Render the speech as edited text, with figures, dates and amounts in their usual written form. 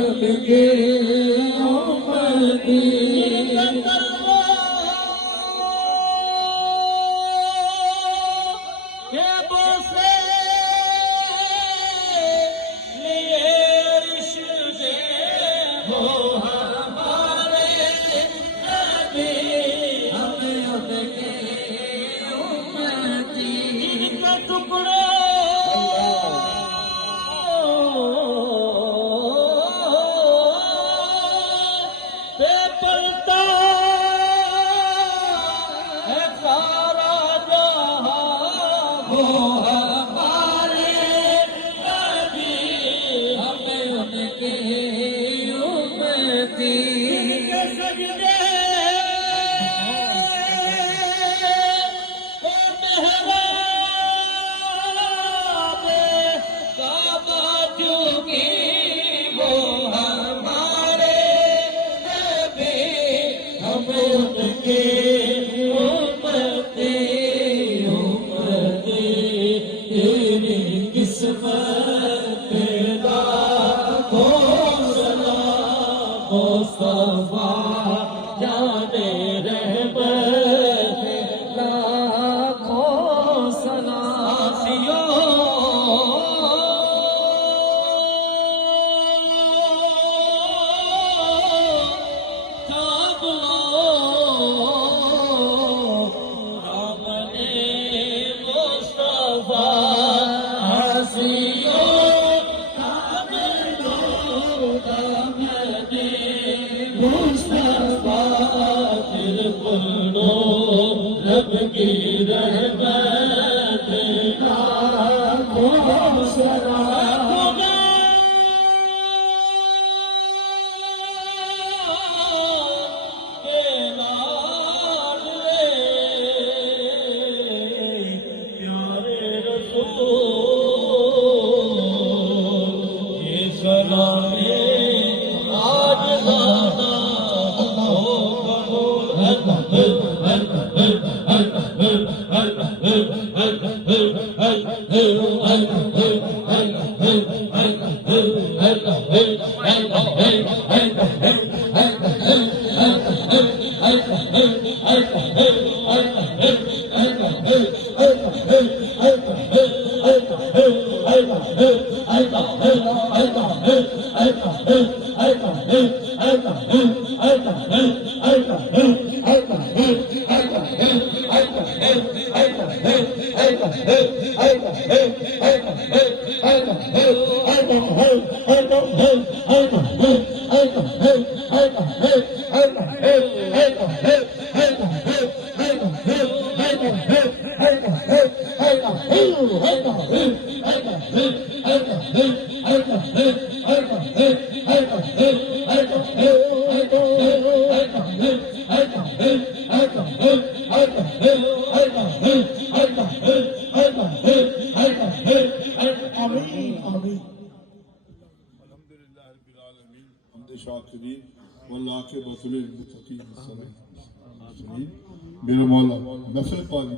के उम्मती के बोसे लिए रिश्ते हो हमारे नबी हमें उनके उम्मती इनका टुकड़ा मुस्तफा जाने रहमत लाखों सलासियों रब की रहमत लाखों सलाम के लाडले प्यारे रसूल ये सलामे आज ज़ादा हो मेरे मौला नफे पानी